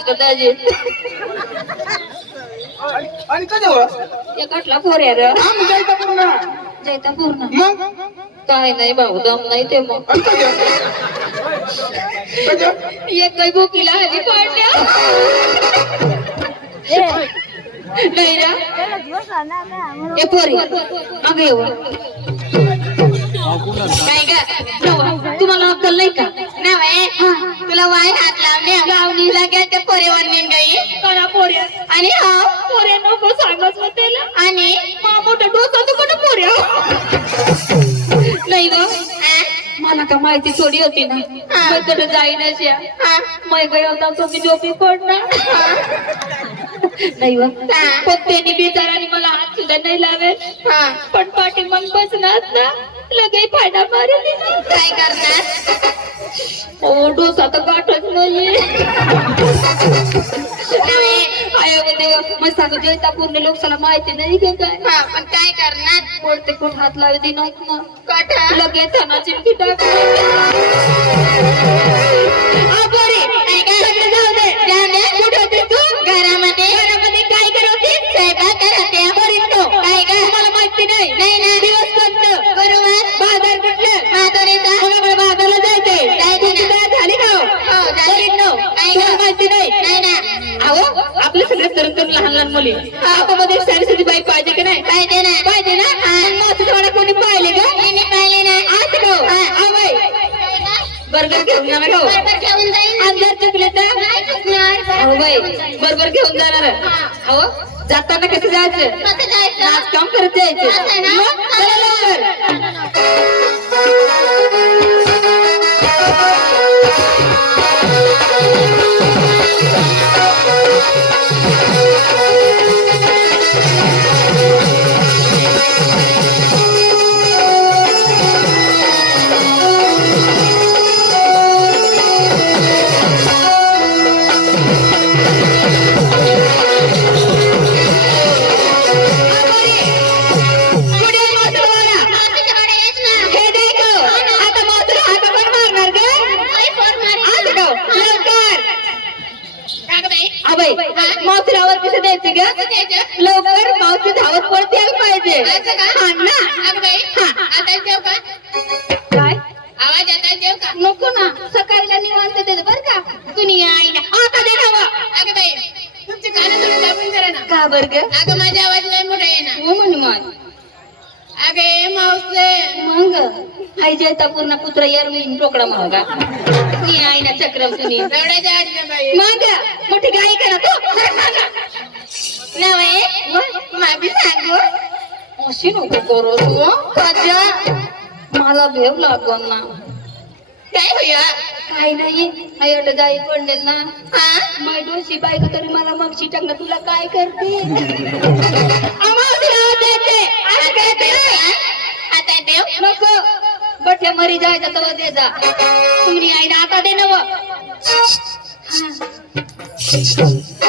का दाजी आणि कशावर एकटला पोऱ्या रे आम्ही जायचं पूर्ण जायता पूर्ण मग काय नाही भाऊ दम नाही ते मग आणि कशा एक काही भुकीला आली पाडल्या नाही ना ए पोरी अगं येऊ काय ग तुम्हाला अक्कल नाही का नाही तुला वाय हात लावणे लावणीला गेले पोरेवर निघाई कळा पोऱ्या आणि हा पोऱ्या नको सांगत होते आणि मोठा डोसा तू कुठं पोऱ्या नाही ग मला का माहिती थोडी होती ना मी कुठे जाईनच या मै गया होता तो मी झोपी पडणार नाही पण त्यांनी बिचाराने मला हात सुद्धा नाही लावेल पण पाठी मग बसणार ना लगे फायदा मारेल काय करणार ओ डोसा तर गाठच नाहीये मग सांगू जैता पूर्ण लोकसाला माहिती नाही का काय पण काय करणार कोणते कोण हात लावे दे नाही ना काठा लगे थाना चिमकी टाक घरामध्ये काय करते स्वयंपाक करते काय का मला माहिती नाही ना दिवस कोणत बरोबर बाजार कुठलं बाजारला जायचंय काय झाली का माहिती नाही ना अहो आपले सगळे तरुण तरुण लहान लहान मुली मध्ये साडी बाई पाहिजे की नाही पाहिजे ना मावशीला कोणी पाहिले का पाहिले ना आज गो बर्गर घेऊन जाणार हो अंदर चुकले तर हो बाई बरोबर घेऊन जाणार हो जाताना कसं जायचं आज काम करत जायचं मावशीला कसं द्यायचं ग लवकर मावशी धावत पळत यायला पाहिजे काय आवाज आता देव का नको ना सकाळीला निवांत देत बर का कुणी आईला आता दे ना अगं बाई तुमची कान थोडी दाबून जरा ना का बर ग अगं माझा आवाज लय मोठा आहे ना हो म्हण मग अगे मावसे मग आई जैता पूर्ण पुत्र येरवीन टोकडा महागा कुणी आईना चक्रम कुणी रवड्याच्या आडल्या बाई मग मोठी गाई करा तू नवे माबी सांगू अशी नको करू तू काच्या मला भेव लागल ना काय होया काय नाही आई गाई पडले ना माय डोशी बायक तरी मला मगशी टाकलं तुला काय करते आता देव नको बठ्या मरी जायचा तर दे जा तुम्ही आईला आता दे नव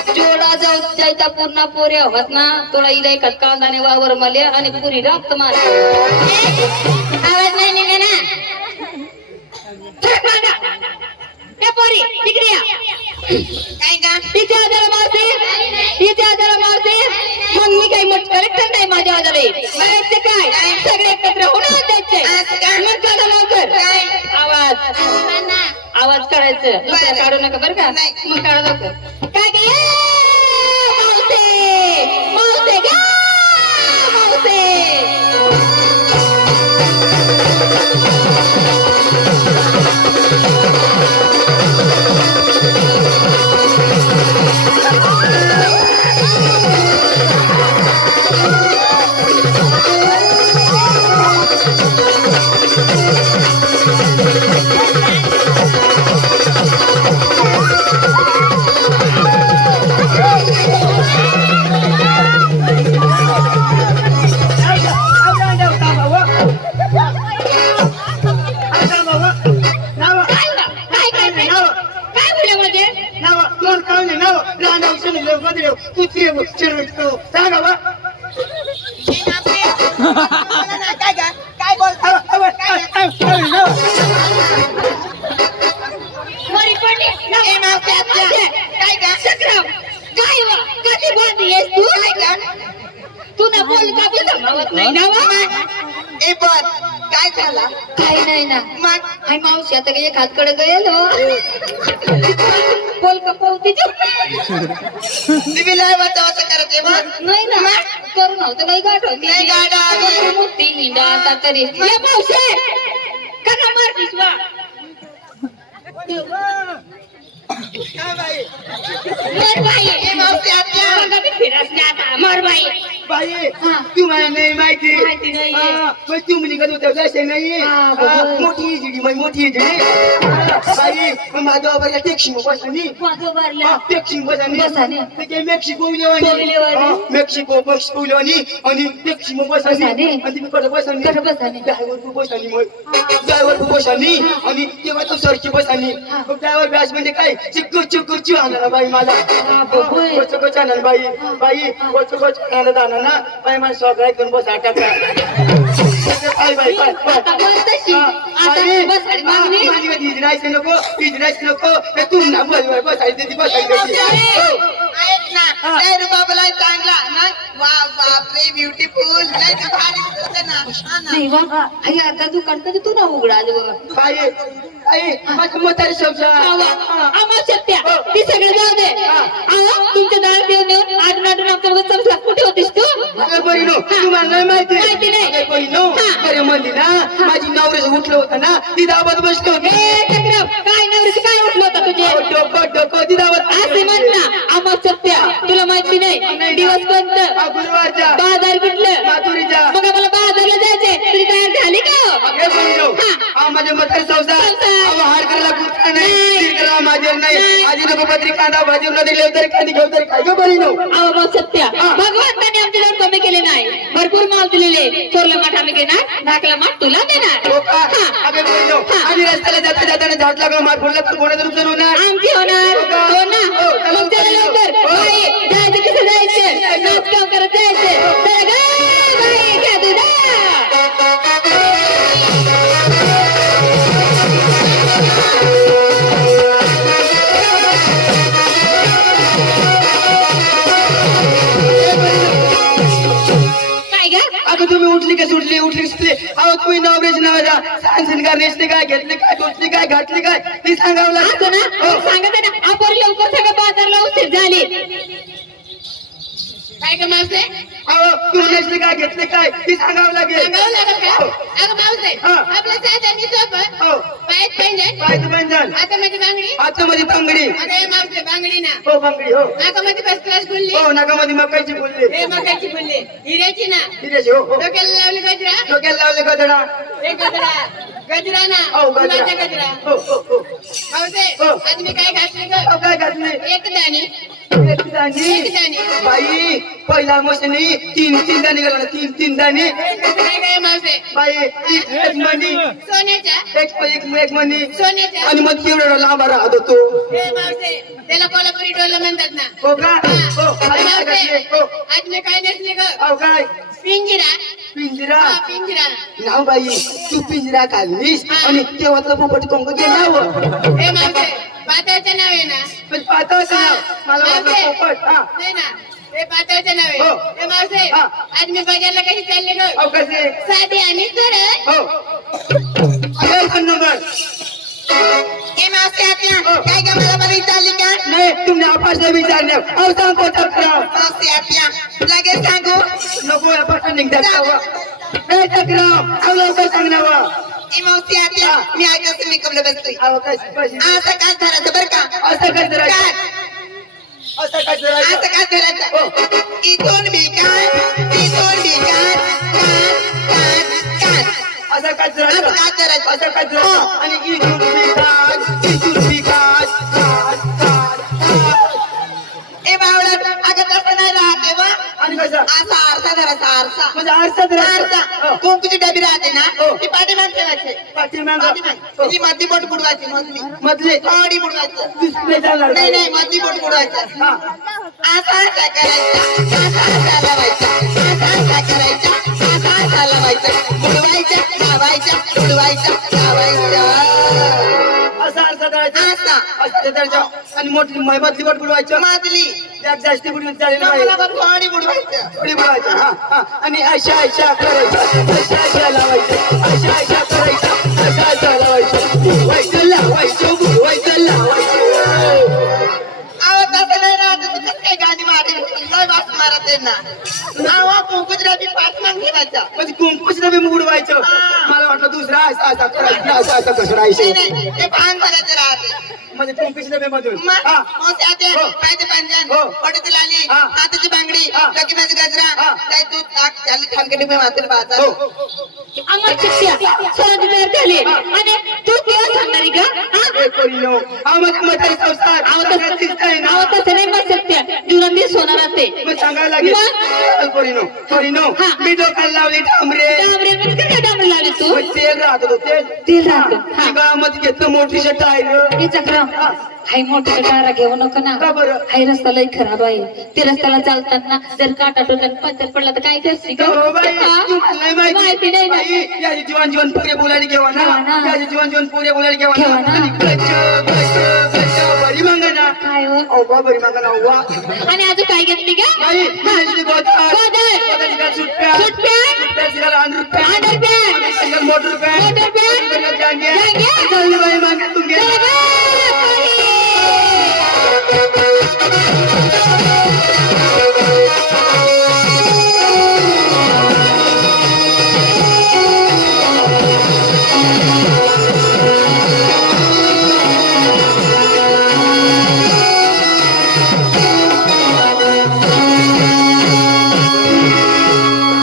जोडा जाऊ जायचा पूर्ण पोऱ्या होत ना थोडा इला एकाच कांदाने वावर मले आणि पुरी रात मार आवाज नाही निघे ना पोरी तिकडे काय का इथे आजारा मावशी मग मी काही मत करेक्टर नाही माझ्या आजारे बघायचं काय सगळे एकत्र होणार द्यायचे मग चला लवकर आवाज काढायचं काढू नका बरं का मग काढा लवकर काय काय मावसे गा मावसे नाही ना वा. ए पण काय झाला काही नाही ना. मग हाय मावशी आता काही एक हातकडे गेलो बोल का पावतीची तुम्ही लय वाचा करते मग नाही ना करू नव्हतं काही गाठ होती नाही गाठ आली. मोठी हिंडा आता तरी ये मावशी का मारतीस वा काय बाई मर बाई ए मावशी आत्या बघा मी फिरसले आता मर बाई बाई हा. तुम्हाला नाही माहिती माहिती नाही. मग तुम्ही निघत होत्या जसे नाही हा, बरोबर. मोठी इजडी मग मोठी इजडी बाई मग माझ्या बाबा टेक्सी बसानी माझं बारला टेक्सी बसानी बसानी. ते मेक्सिको पोविलेवानी. मेक्सिको लेवानी आणि टेक्सी मग बसानी बसानी. आणि तुम्ही कडे बसानी कडे बसानी. ड्रायव्हर बसानी मग ड्रायव्हर बसानी आणि तेव्हा तो सरची बसानी मग ड्रायव्हर बॅस म्हणजे काय चिक्कू चिक्कू चिव आणला बाई मला बाबोय. कोच आणला बाई कोच आणला दाना ना बाई मला सगळं करून बस टाकला बाई बाई आता बस तशी. आता बस आणि मागणी. इजरायचं नको हे तू ना बसायचं ती बसायची ऐक ना नाही रुबाबला चांगला ना वा बापरे ब्युटिफुल नाही का भारी दिसत ना हा ना नाही वा आई आता दुकान कधी तू ना उघडाल बघा आई माझं म्हातारी शब्द आम्हा सत्या ती सगळे जाऊ दे तुमच्या दारात येऊन आठून आमच्या चमचला कुठे होतीस तू बहिणो तुम्हाला नाही माहिती माहिती नाही. बहिणो अरे म्हणली ना माझी नवऱ्याच उठलं होतं ना ती दाबत बसली होती ए चक्रम काय नवरीचं काय उठलं होतं तुझे डोकं ती दाबत असे म्हण ना आम्हा सत्या तुला माहिती नाही दिवस कोणतं गुरुवारच्या बाजार कुठलं माथुरीच्या मग मला बाजारला जायचंय तुझी तयार झाली का अगे बहिणो माझ्या म्हातारी संसार हार करायला कुठला नाही तीर करायला माझे नाही माझी नको पत्री कांदा भाजी नदी घेऊ तरी कांदी घेऊ तरी काय ग बहिणो अहो बघ सत्या भगवंताने आमचे दर कमी केले नाही भरपूर माल दिलेले चोरला माठ आम्ही घेणार धाकला माठ तुला देणार हो का अगे बहिणो आणि रस्त्याला जाता जाताना झाड लागला मार फोडला तर कोणाचं नुकसान होणार आमची होणार हो ना मग चला लवकर बाई, जायचं कसं जायचं नाच काम करत जायचं चला ग बाई घ्या तुझा काय ग अगं तुम्ही उठली का सुटली अहो तुम्ही नवऱ्याची नावाचा संस्कार नेसले काय घेतले काय टोचली काय घातली काय ती सांगावं असं ना लागतं सांगत आहे ना आपण लवकर सगळं बाजारला उशीर झाली काय ग मावसे अहो तुम्ही नेसले काय घेतले काय ती सांगावं लागेल सांगावं लागेल का अगं मावसे हा. आपल्या साध्यांनी सोबत हो पायात पाहिजे पायचं बंधन आता माझी बांगडी हातामध्ये बांगडी अरे मावसे बांगडी ना हो बांगडी हो नाकामध्ये फर्स्ट क्लास बोलली हो नाकामध्ये मकाईची बोलली हे मकाची बोलली हिऱ्याची ना तिच्याशी हो हो डोक्याला लावली गजरा डोक्याला लावले गदडा हे गजरा गजरा ना हो फुलाचा गजरा गजरा हो हो हो मावसे हो. आज मी काय घातले ग अहो, काय घातले एक दाणी एक दाणी बाई पहिला मशीनी तीन दाणी गेला तीन दाणी काय काय मावसे बाई एक मणी सोन्याच्या एक मणी सोन्याच्या आणि मग केवढा लांब राहत होतो हे मावसे त्याला कोल्हापुरी डोला म्हणतात ना हो का हो आणि काय घातले? हो आज मी काय नेसली ग अहो काय पिंजिरा पिंजरा हा, पिंजिरा नाव बाई तू पिंजरा घाललीस आणि तेव्हा पोपट कोंग गेला हे मावसे पाताळचं नाव आहे ना पण पाहताच ना मला वाटलं मावसे पोपट हा नाही ना हे पाताळचं नाव हो. आहे हे मावसे हा. आज मी बाजारला कशी चालले ग अहो कसे साधी आणि सरळ हो अरे पण नंबर ए मावशी आत्या काय ग मला बरी चालली का नाही तुम्ही आपासला विचारले अहो सांगतो चक्राव मावशी आत्या लगेच सांगू नको आपण निघतात नाही चक्राव अहो लवकर सांग ना वा ए मावशी आत्या मी ऐकायचं मेकअपला बसतोय अहो कशी असं काय धरायचं बरं का असं काय करायचं काय असं काय करायचं असं काय धरायचं इथून भिकार असं काय करायचं असं काय करायचं असं काय करायचं आणि इथून विकास ए बावळा अगं तसं नाही राहते वा आणि कसं असा आरसा धरायचा आरसा म्हणजे आरसात आरसा कुंकूची डबी राहते ना हो. ती पाठीमाग ठेवायची पाठीमाग ती मधली बोट बुडवायची मधली मधले थोडी बुडवायचं दिसले जाणार नाही नाही मधली बोट बुडवायचं हा असा असा करायचा असा लावायचा असा करायचा असा लावायचा बुडवायचा लावायचा बुडवायचा लावायचा असा आरसा बुडवायचं असं त्याच्या आणि मोठी मधली बोट बुडवायचं मादली त्यात जास्ती बुडवून चालेल नको नाही. नको थोडी बुडवायचं थोडी बुडवायचं हा हा आणि अशा अशा करायचं अशा अशा लावायचं अशा अशा करायचं अशा अशा लावायचं व्हायचं लावायचं बुडवायचं लावायचं. अहो तसं नाही राहत तू कसं काय गाणी मारेल लय वास मारत आहे ना नावा कुंकुजला बी पाच मग ठेवायचा म्हणजे कुंकूच बी बुडवायचं मला वाटलं दुसरा असा असा करायचं असं असं कसं राहायचं नाही ते भांग भरायचं राहते म्हणजे कुंकूच डबे मधून मग हा त्याचे हो. पायचे पंजन हो. पोटाची लाली हा. हाताची बांगडी हा. डोक्याची गजरा हा. काय तू टाक त्याला ठाणके डबे मात्र बाजार हो अंगात शिट्ट्या सरांची तयार झाली आणि तू तिला सांगणारी का हा? ए पोरीनो, हा माझ्या म्हातारी संसार सगळ्यात दिसतंय ना. तसं नाही मग सत्य जीवनात दिस होणार ते मग सांगायला लागेल चल पोरीनो पोरीनो हा. मी डोक्याला लावली डांबरे डांबरे म्हणजे काय डांबरे लावले तू मग तेल राहत होतं तेल तेल राहतं. हा. ती गावामध्ये घेतलं मोठी शर्ट आहे हे चक्र हाय मोठे टारा घेऊ नको ना का बरं? हाय रस्ता लई खराब आहे ते रस्त्याला चालताना जर काटा टोटन पंचर पडला तर काय करशील का? हो बाई, हा? तुम्हाला नाही माहिती. माहिती नाही ना. बाई, याची जीवन जीवन पुरे बोलायला घेवा ना घेवा ना. याची जीवन जीवन पुरे बोलायला घेवा घेवा ना ना. आणि गज बरी मागा ना काय हो अव्वा बरी मागा ना अव्वा आणि अजून काय घेतली का बाई माझी गोदार गोदार. गोदारची काय सुट्ट्या सुट्ट्या. सुट्ट्याची काय 100 रुपये 100 रुपये. 100 मोटर रुपये मोटर रुपये. जांगे जांगे. चालली बाई मागे तुम्ही चला गं.